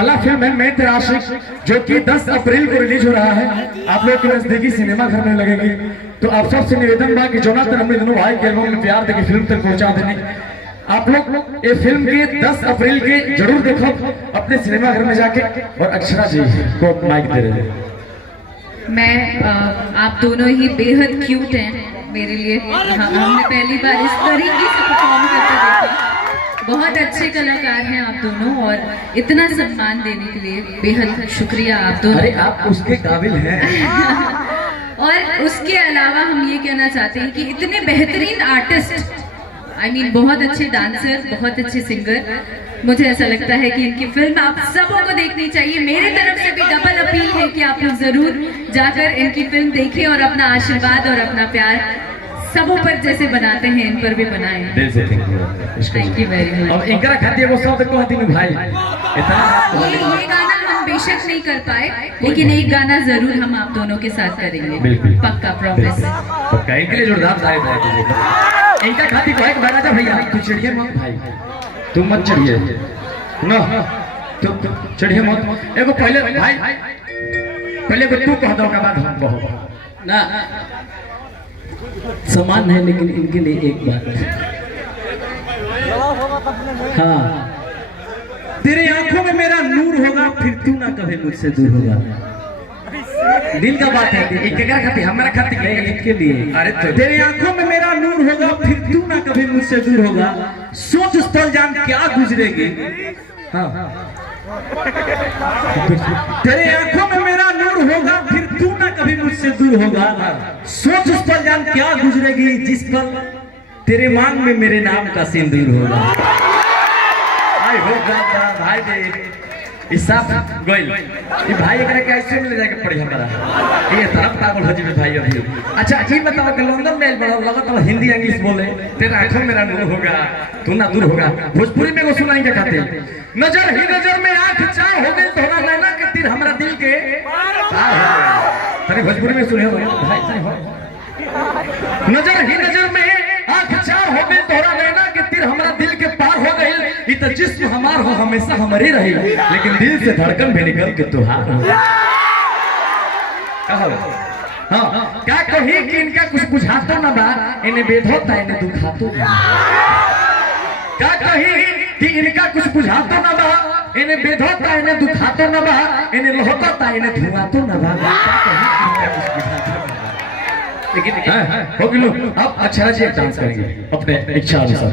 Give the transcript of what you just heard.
Kamala film है मैं तेरा आशिक, जो कि 10 अप्रैल को रिलीज हो रहा है। आप लोग के नजदीकी सिनेमा घर में लगेगी। तो आप सबसे निवेदन बा कि जोना तर हमने दोनों भाई के एल्बम में प्यार देके फिल्म तक पहुंचा देने। आप लोग ये फिल्म के 10 अप्रैल के जरूर देखो अपने सिनेमा घर में जाके। और अक्षरा जी को माइक दे रहे हैं। मैं आप दोनों ही बेहद क्यूट हैं मेरे लिए। हमने पहली बार इस तरीके से परफॉर्म करते देखा। बहुत अच्छे कलाकार हैं आप दोनों और इतना सम्मान देने के लिए बेहद शुक्रिया आप दोनों। अरे आप उसके काबिल हैं। और उसके अलावा हम ये कहना चाहते हैं कि इतने बेहतरीन आर्टिस्ट, I mean, बहुत अच्छे डांसर, बहुत अच्छे सिंगर। मुझे ऐसा लगता है कि इनकी फिल्म आप सबों को देखनी चाहिए। मेरी तरफ से भी डबल अपील है कि आप लोग जरूर जाकर इनकी फिल्म देखें और अपना आशीर्वाद और अपना प्यार सबों पर जैसे बनाते हैं इन पर भी बनाएं। Thank you very much. और इनकरा खाती है वो शब्द को हती भाई इतना ये गाना हम बेशक नहीं कर पाए, लेकिन एक गाना जरूर हम आप दोनों के साथ करेंगे। बिल्कुल पक्का, प्रॉमिस। पक्का। इनके लिए जोरदार तारीफ है। इनका खाती को है कि राजा भैया तू चिड़िए मत भाई, तू मत चिड़िए ना, तू चिड़िए मत। एगो पहले भाई पहले को तू कह दो के बाद हम कहो ना। समान है लेकिन इनके लिए एक बात। हाँ, तेरे आंखों में मेरा नूर होगा, फिर तू ना कभी मुझसे दूर होगा। दिल का बात है। एक क्या खाती हमारा खाती है इनके लिए। अरे तो तेरे आंखों में मेरा नूर होगा, फिर तू ना कभी मुझसे दूर होगा। सोच उस पल जान क्या गुजरेगी। हाँ, तेरे आंखों में मेरा नूर होगा, फिर तू ना कभी मुझसे दूर होगा। सोच उस पल जान क्या गुजरेगी, जिस पल तेरे मांग में मेरे नाम का सिंदूर होगा। आई हो भाई दे हिसाब गोइल ये भाई एकरा कैसे मिल जाके पड़ी हमारा ये तरफ पागल हो जीवे भाई अभी। अच्छा ये बताओ कि लंदन में बड़ा लगातार हिंदी इंग्लिश बोले, तेरा आंखों मेरा नूर होगा, तू ना दूर होगा। भोजपुरी में वो सुनाएंगे खाते नजर ही नजर में आंख चाह हो गई तोरा नैना के तीर हमरा दिल के पार हो गए। तने भोजपुरी में सुने हो भाई तने हो नजर ही नजर में आंख चाह हो गई तोरा नैना के तीर हमरा दिल के पार हो गई। ई तो जिस्म हमार हो हमेशा हमरे रही, लेकिन दिल से धड़कन भी निकल के तुहार हो। हाँ क्या कही कि इनका कुछ बुझातो ना बा, इन्हें बेधोता इन्हें दुखातो ना। क्या कही कि इनका कुछ बुझातो ना बा, इन्हें बेधोता इन्हें दुखातो ना बा, इन्हें लहता इन्हें धुआतो ना बा। लेकिन हो गया। अब अच्छा जी डांस करेंगे अपने इच्छा अनुसार।